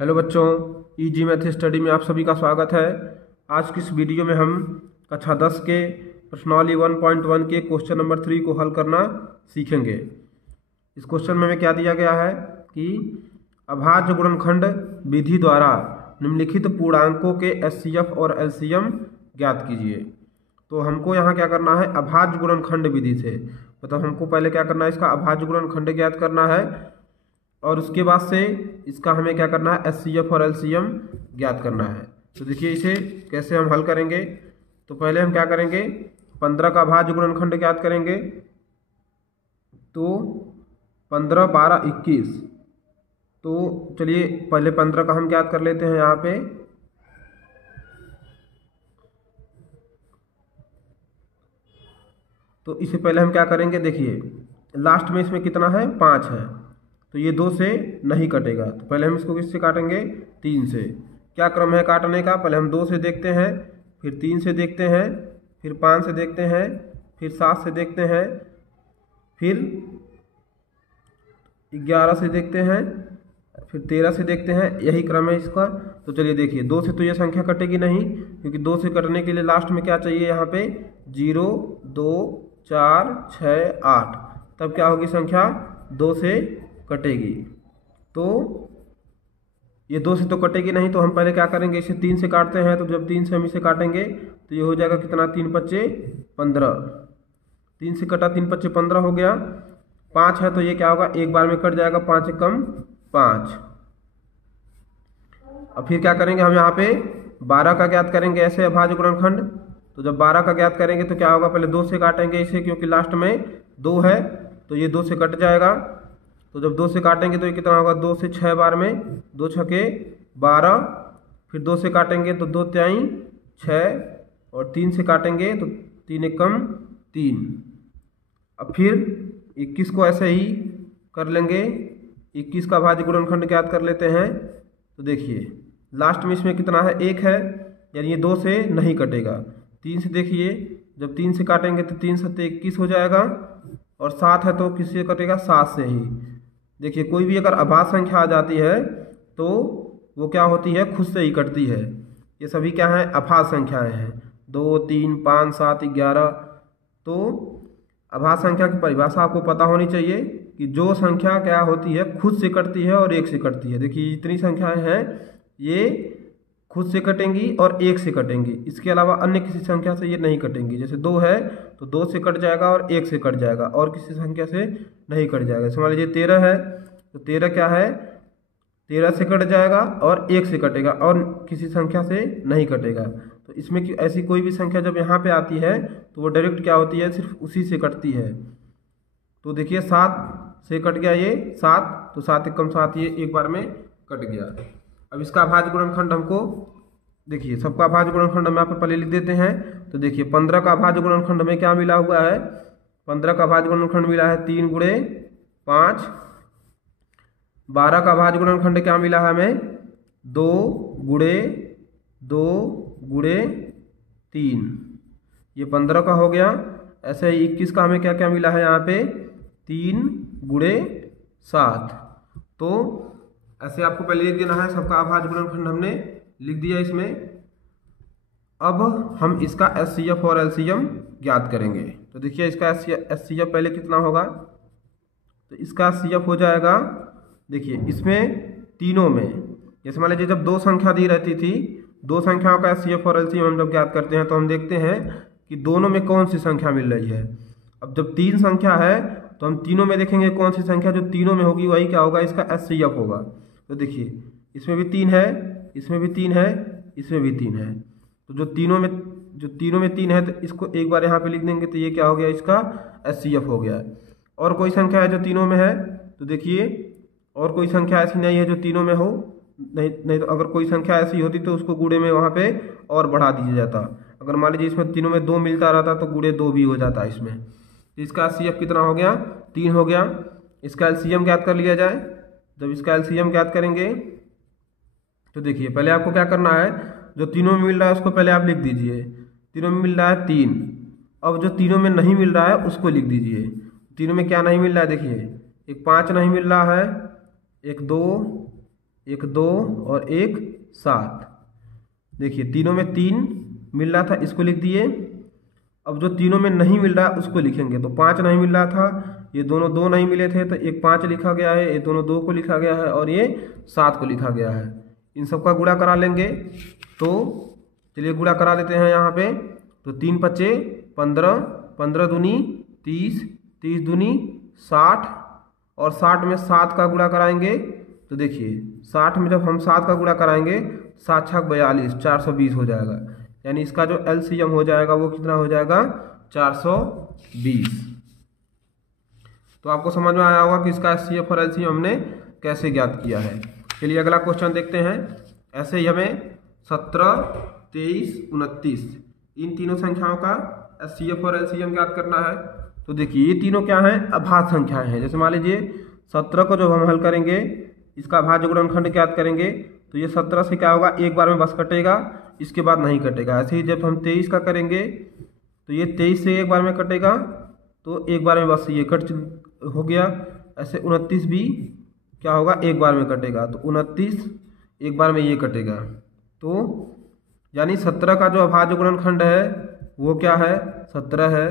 Hello बच्चों, easy math study में आप सभी का स्वागत है। आज की इस वीडियो में हम कक्षा 10 के प्रश्नावली 1.1 के क्वेश्चन नंबर 3 को हल करना सीखेंगे। इस क्वेश्चन में हमें क्या दिया गया है कि अभाज्य गुणनखंड विधि द्वारा निम्नलिखित पूर्णांकों के एचसीएफ और एलसीएम ज्ञात कीजिए। तो हमको यहाँ क्या करना है, अभाज्य गुणनखंड विधि से, मतलब हमको पहले क्या करना है, इसका अभाज्य गुणनखंड ज्ञात करना है और उसके बाद से इसका हमें क्या करना है, एचसीएफ और एलसीएम ज्ञात करना है। तो देखिए इसे कैसे हम हल करेंगे। तो पहले हम क्या करेंगे, 15 का अभाज्य गुणनखंड ज्ञात करेंगे। तो 15, 12, 21। तो चलिए पहले 15 का हम ज्ञात कर लेते हैं यहाँ पे। तो इससे पहले हम क्या करेंगे, देखिए लास्ट में इसमें कितना है, 5 है, तो ये 2 से नहीं कटेगा। तो पहले हम इसको किससे काटेंगे, 3 से। क्या क्रम है काटने का, पहले हम 2 से देखते हैं, फिर 3 से देखते हैं, फिर 5 से देखते हैं, फिर 7 से देखते हैं, फिर 11 से देखते हैं, फिर 13 से देखते हैं। यही क्रम है इसका। तो चलिए देखिए, 2 से तो ये संख्या कटेगी नहीं, क्योंकि 2 से कटने के लिए लास्ट में क्या चाहिए, यहाँ पे 0, 2, 4, 6, 8। तब क्या होगी संख्या, 2 से कटेगी। तो ये 2 से तो कटेगी नहीं, तो हम पहले क्या करेंगे, इसे 3 से काटते हैं। तो जब 3 से हम इसे काटेंगे तो ये हो जाएगा कितना, 3 पच्चे 15। 3 से कटा, 3 पच्चे 15 हो गया। 5 है तो ये क्या होगा, एक बार में कट जाएगा, 5 एकम 5। अब फिर क्या करेंगे, हम यहाँ पे 12 का ज्ञात करेंगे ऐसे अभाज्य गुणनखंड। तो जब 12 का ज्ञात करेंगे तो क्या होगा, पहले 2 से काटेंगे इसे, क्योंकि लास्ट में 2 है, तो ये 2 से कट जाएगा। तो जब 2 से काटेंगे तो ये कितना होगा, 2 से 6 बार में, 2 छके 12। फिर 2 से काटेंगे तो 2 त्याई 6, और 3 से काटेंगे तो 3 एकम 3। अब फिर 21 को ऐसे ही कर लेंगे, 21 का अभाज्य गुणनखंड ज्ञात कर लेते हैं। तो देखिए लास्ट में इसमें कितना है, 1 है, यानी ये 2 से नहीं कटेगा। 3 से देखिए, जब 3 से काटेंगे तो 3 सत्ते 21 हो जाएगा, और 7 है तो किससे कटेगा, 7 से ही। देखिए कोई भी अगर अभाज्य संख्या आ जाती है तो वो क्या होती है, खुद से ही कटती है। ये सभी क्या है, अभाज्य संख्याएं हैं, 2, 3, 5, 7, 11। तो अभाज्य संख्या की परिभाषा आपको पता होनी चाहिए कि जो संख्या क्या होती है, खुद से कटती है और 1 से कटती है। देखिए जितनी संख्याएं हैं ये खुद से कटेंगी और 1 से कटेंगी, इसके अलावा अन्य किसी संख्या से ये नहीं कटेंगी। जैसे 2 है तो 2 से कट जाएगा और 1 से कट जाएगा, और किसी संख्या से नहीं कट जाएगा। जैसे मान लीजिए 13 है तो 13 क्या है, 13 से कट जाएगा और 1 से कटेगा, और किसी संख्या से नहीं कटेगा। तो इसमें ऐसी कोई भी संख्या जब यहाँ पे आती है तो वो डायरेक्ट क्या होती है, सिर्फ उसी से कटती है। तो देखिए 7 से कट गया ये 7, तो 7 एकम 7, ये एक बार में कट गया। अब इसका अभाज्य गुणनखंड हमको देखिए, सबका अभाज्य गुणनखंड हम यहाँ पे पहले लिख देते हैं। तो देखिए 15 का अभाज्य गुणनखंड में क्या मिला हुआ है, 15 का अभाज्य गुणनखंड मिला है 3 गुणे 5। 12 का अभाज्य गुणनखंड क्या मिला है हमें, 2 गुणे 2 गुणे 3। ये 15 का हो गया। ऐसे ही 21 का हमें क्या क्या मिला है यहाँ पे, 3 गुणे 7। तो ऐसे आपको पहले लिख देना है, सबका अभाज्य गुणनखंड हमने लिख दिया इसमें। अब हम इसका एचसीएफ और एलसीएम ज्ञात करेंगे। तो देखिए इसका एचसीएफ पहले कितना होगा, तो इसका एचसीएफ हो जाएगा, देखिए इसमें तीनों में, जैसे मान लीजिए जब 2 संख्या दी रहती थी, 2 संख्याओं का एचसीएफ और एलसीएम हम जब ज्ञात करते हैं तो हम देखते हैं कि दोनों में कौन सी संख्या मिल रही है। अब जब 3 संख्या है तो हम तीनों में देखेंगे कौन सी संख्या जो तीनों में होगी वही क्या होगा, इसका एचसीएफ होगा। तो देखिए इसमें भी 3 है, इसमें भी 3 है, इसमें भी 3 है। तो जो तीनों में 3 है तो इसको एक बार यहाँ पे लिख देंगे, तो ये क्या हो गया, इसका एचसीएफ हो गया। और कोई संख्या है जो तीनों में है, तो देखिए और कोई संख्या ऐसी नहीं है जो तीनों में हो, नहीं तो अगर कोई संख्या ऐसी होती तो उसको गुणे में वहाँ पे और बढ़ा दिया जाता। अगर मान लीजिए इसमें तीनों में 2 मिलता रहता तो गुणे 2 भी हो जाता इसमें। तो इसका एचसीएफ कितना हो गया, 3 हो गया। इसका एलसीएम ज्ञात कर लिया जाए। जब इसका एलसीएम ज्ञात करेंगे तो देखिए पहले आपको क्या करना है, जो तीनों में मिल रहा है उसको पहले आप लिख दीजिए। तीनों में मिल रहा है 3, अब जो तीनों में नहीं मिल रहा है उसको लिख दीजिए। तीनों में क्या नहीं मिल रहा है, देखिए एक 5 नहीं मिल रहा है, एक 2, एक 2 और एक 7। देखिए तीनों में 3 मिल रहा था, इसको लिख दिए। अब जो तीनों में नहीं मिल रहा उसको लिखेंगे। तो 5 नहीं मिल रहा था, ये दोनों 2 नहीं मिले थे, तो एक 5 लिखा गया है, ये दोनों 2 को लिखा गया है और ये 7 को लिखा गया है। इन सबका गुणा करा लेंगे। तो चलिए गुणा करा देते हैं यहाँ पे। तो 3 पच्चे 15, 15 दूनी 30, 30 दूनी 60 और 60 में 7 का गुणा कराएंगे। तो देखिए 60 में जब हम 7 का गुणा कराएंगे, 7 छक 42, 420 हो जाएगा। यानी इसका जो एलसीएम हो जाएगा वो कितना हो जाएगा, 420। तो आपको समझ में आया होगा कि इसका एचसीएफ और एलसीएम हमने कैसे ज्ञात किया है। चलिए अगला क्वेश्चन देखते हैं। ऐसे ही हमें 17, 23, 29 इन तीनों संख्याओं का एचसीएफ और एलसीएम ज्ञात करना है। तो देखिए ये तीनों क्या हैं, अभाज्य संख्याएं हैं। जैसे मान लीजिए 17 को जब हम हल करेंगे, इसका भाज्य गुणनखंड ज्ञात करेंगे, तो ये 17 से क्या होगा, एक बार में बस कटेगा, इसके बाद नहीं कटेगा। ऐसे ही जब हम 23 का करेंगे तो ये 23 से एक बार में कटेगा, तो एक बार में बस ये कट हो गया। ऐसे 29 भी क्या होगा, एक बार में कटेगा, तो 29 एक बार में ये कटेगा। तो यानी 17 का जो अभाज्य गुणनखंड है वो क्या है, 17 है।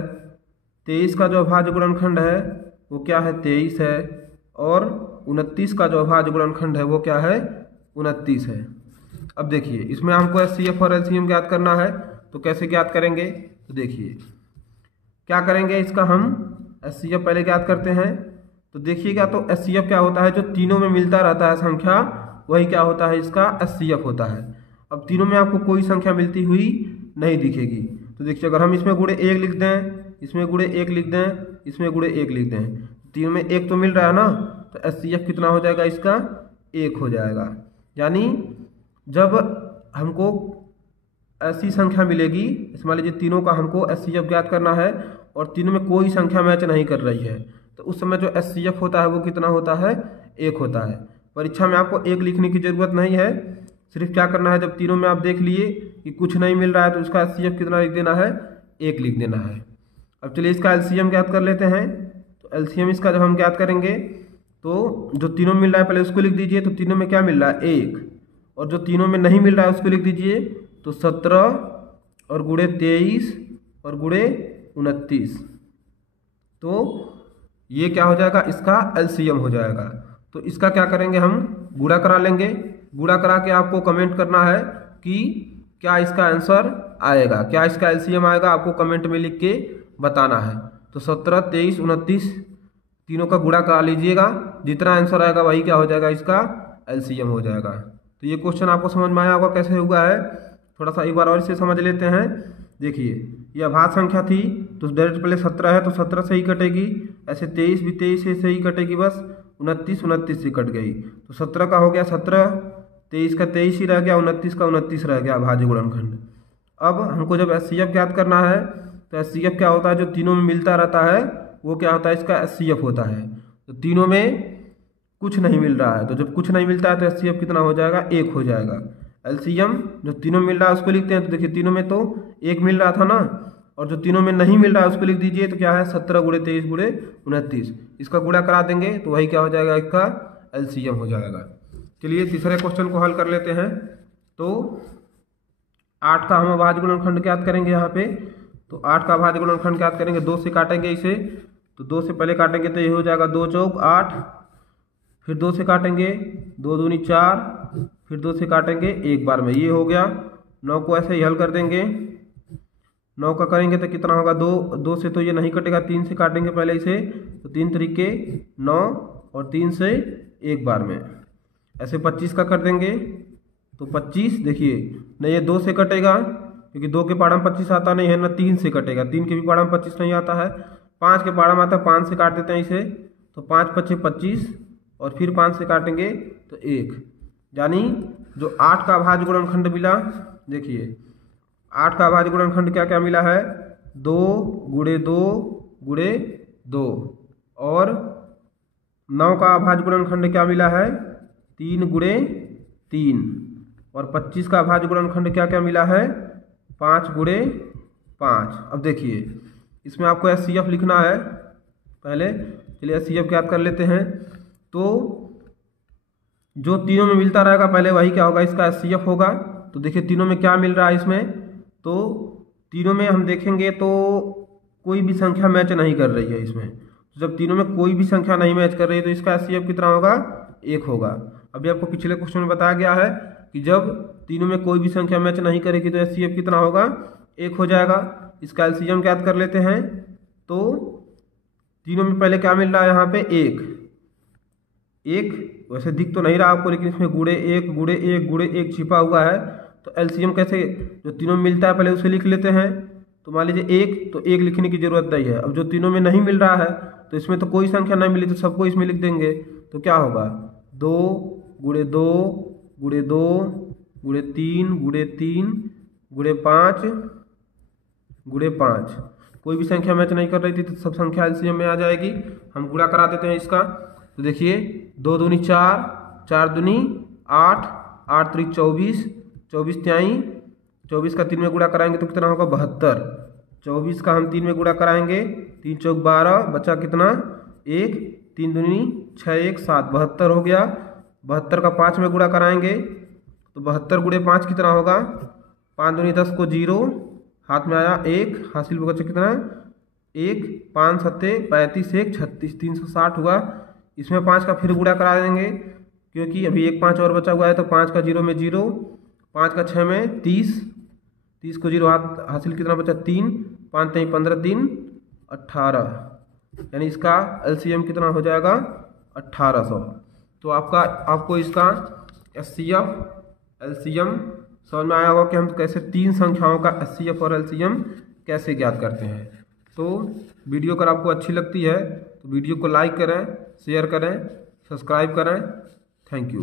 23 का जो अभाज्य गुणनखंड है वो क्या है, 23 है। और 29 का जो अभाज्य गुणनखंड है वो क्या है, 29 है। अब देखिए इसमें हमको एचसीएफ और एलसीएम ज्ञात करना है। तो कैसे ज्ञात करेंगे, तो देखिए क्या करेंगे, इसका हम एचसीएफ पहले ज्ञात करते हैं। तो देखिएगा तो एचसीएफ क्या होता है, जो तीनों में मिलता रहता है संख्या, वही क्या होता है, इसका एचसीएफ होता है। अब तीनों में आपको कोई संख्या मिलती हुई नहीं दिखेगी। तो देखिए अगर हम इसमें गुणे 1 लिख दें, इसमें गुणे 1 लिख दें, इसमें गुणे 1 लिख दें, तीनों में 1 तो मिल रहा है ना, तो एचसीएफ कितना हो जाएगा, इसका 1 हो जाएगा। यानी जब हमको ऐसी संख्या मिलेगी, इस मान लीजिए तीनों का हमको एचसीएफ ज्ञात करना है और तीनों में कोई संख्या मैच नहीं कर रही है, तो उस समय जो एचसीएफ होता है वो कितना होता है, 1 होता है। परीक्षा में आपको 1 लिखने की जरूरत नहीं है, सिर्फ क्या करना है, जब तीनों में आप देख लिए कि कुछ नहीं मिल रहा है तो उसका एचसीएफ कितना लिख देना है, 1 लिख देना है। अब चलिए इसका एलसीएम ज्ञात कर लेते हैं। तो एलसीएम इसका जब हम ज्ञात करेंगे तो जो तीनों मिल रहा है पहले उसको लिख दीजिए। तो तीनों में क्या मिल रहा है, 1, और जो तीनों में नहीं मिल रहा है उसको लिख दीजिए। तो 17 और गुणे 23 और गुणे 29, तो ये क्या हो जाएगा, इसका एलसीएम हो जाएगा। तो इसका क्या करेंगे, हम गुणा करा लेंगे। गुणा करा के आपको कमेंट करना है कि क्या इसका आंसर आएगा, क्या इसका एलसीएम आएगा, आपको कमेंट में लिख के बताना है। तो 17, 23, 29 तीनों का गुणा करा लीजिएगा, जितना आंसर आएगा वही क्या हो जाएगा, इसका एलसीएम हो जाएगा। तो ये क्वेश्चन आपको समझ में आया होगा कैसे हुआ है। थोड़ा सा एक बार और इसे समझ लेते हैं। देखिए ये अभाज्य संख्या थी, तो डायरेक्ट पहले 17 है तो 17 से ही कटेगी। ऐसे 23 भी 23 से ही कटेगी, बस 29 29 से कट गई। तो 17 का हो गया 17, 23 का 23 ही रह गया, 29 का 29 रह गया अभाज्य गुणनखंड। अब हमको जब एचसीएफ ज्ञात करना है, तो एचसीएफ क्या होता है, जो तीनों में मिलता रहता है वो क्या होता है, इसका एचसीएफ होता है। तो तीनों में कुछ नहीं मिल रहा है, तो जब कुछ नहीं मिलता है तो एचसीएफ कितना हो जाएगा, 1 हो जाएगा। एलसीएम जो तीनों मिल रहा है उसको लिखते हैं। तो देखिए तीनों में तो 1 मिल रहा था ना, और जो तीनों में नहीं मिल रहा है उसको लिख दीजिए। तो क्या है, 17 गुणे 23 गुणे 29, इसका गुणा करा देंगे तो वही क्या हो जाएगा, इसका एलसीएम हो जाएगा। चलिए तीसरे क्वेश्चन को हल कर लेते हैं। तो 8 का हम अभाज्य गुणनखंड ज्ञात करेंगे यहाँ पे। तो 8 का अभाज्य गुणनखंड ज्ञात करेंगे, 2 से काटेंगे इसे। तो 2 से पहले काटेंगे तो ये हो जाएगा 2 चौक 8, फिर 2 से काटेंगे 2 दूनी 4, फिर 2 से काटेंगे एक बार में, ये हो गया। 9 को ऐसे ही हल कर देंगे। 9 का करेंगे तो कितना होगा, 2 से तो ये नहीं कटेगा, 3 से काटेंगे पहले इसे। तो 3 तरीके 9 और 3 से एक बार में। ऐसे 25 का कर देंगे तो 25, देखिए न ये 2 से कटेगा क्योंकि 2 के पाड़ा में 25 आता नहीं है, न 3 से कटेगा, 3 के भी पाड़ा में 25 नहीं आता है। 5 के पाड़ा में आता है, 5 से काट देते हैं इसे। तो 5 पच्चे 25 और फिर 5 से काटेंगे तो 1, यानी जो 8 का अभाज्य गुणनखंड मिला, देखिए 8 का अभाज्य गुणनखंड क्या क्या मिला है, 2 गुणे 2 गुणे 2, और 9 का अभाज्य गुणनखंड क्या मिला है, 3 गुणे 3, और 25 का अभाज्य गुणनखंड क्या क्या मिला है, 5 गुणे 5। अब देखिए इसमें आपको एचसीएफ लिखना है पहले। चलिए एचसीएफ ज्ञात कर लेते हैं। तो जो तीनों में मिलता रहेगा पहले वही क्या होगा, इसका HCF होगा। तो देखिए तीनों में क्या मिल रहा है इसमें, तो तीनों में हम देखेंगे तो कोई भी संख्या मैच नहीं कर रही है इसमें। तो जब तीनों में कोई भी संख्या नहीं मैच कर रही है तो इसका HCF कितना होगा, 1 होगा। अभी आपको पिछले क्वेश्चन में बताया गया है कि जब तीनों में कोई भी संख्या मैच नहीं करेगी तो HCF कितना होगा, 1 हो जाएगा। इसका LCM ज्ञात कर लेते हैं। तो तीनों में पहले क्या मिल रहा है यहाँ पे, 1 वैसे दिख तो नहीं रहा आपको, लेकिन इसमें गुणे 1 गुणे 1 गुणे 1 छिपा हुआ है। तो LCM कैसे, जो तीनों में मिलता है पहले उसे लिख लेते हैं। तो मान लीजिए 1, तो 1 लिखने की जरूरत नहीं है। अब जो तीनों में नहीं मिल रहा है तो इसमें तो कोई संख्या नहीं मिली, तो सबको इसमें लिख देंगे। तो क्या होगा, 2 गुणे 2 गुणे 2 गुणे 3 गुणे 3 गुणे 5 गुणे 5। कोई भी संख्या मैच नहीं कर रही थी तो सब संख्या LCM में आ जाएगी। हम गुणा करा देते हैं इसका। तो देखिए 2 दूनी 4, 4 दूनी 8, 8 त्रिक 24, 24 त्याई 24 का 3 में गुणा कराएंगे तो कितना होगा, 72। 24 का हम 3 में गुणा कराएंगे, 3 चौक 12, बचा कितना 1, 3 दूनी 6 1 7, 72 हो गया। 72 का 5 में गुणा कराएंगे तो 72 गुणे 5 कितना होगा, 5 दूनी 10 को 0, हाथ में आया 1, हासिल बचा कितना 1, 5 7 35 1 36, 360 हुआ। इसमें 5 का फिर गुणा करा देंगे क्योंकि अभी 1 5 और बचा हुआ है। तो 5 का 0 में 0, 5 का 6 में 30, 30 को 0 हासिल कितना बचा 3, 5 3 15 3 18, यानी इसका LCM कितना हो जाएगा, 1800। तो आपको इसका HCF LCM समझ में आया होगा कि हम कैसे तीन संख्याओं का HCF और LCM कैसे ज्ञात करते हैं। तो वीडियो अगर आपको अच्छी लगती है तो वीडियो को लाइक करें, शेयर करें, सब्सक्राइब करें। Thank you.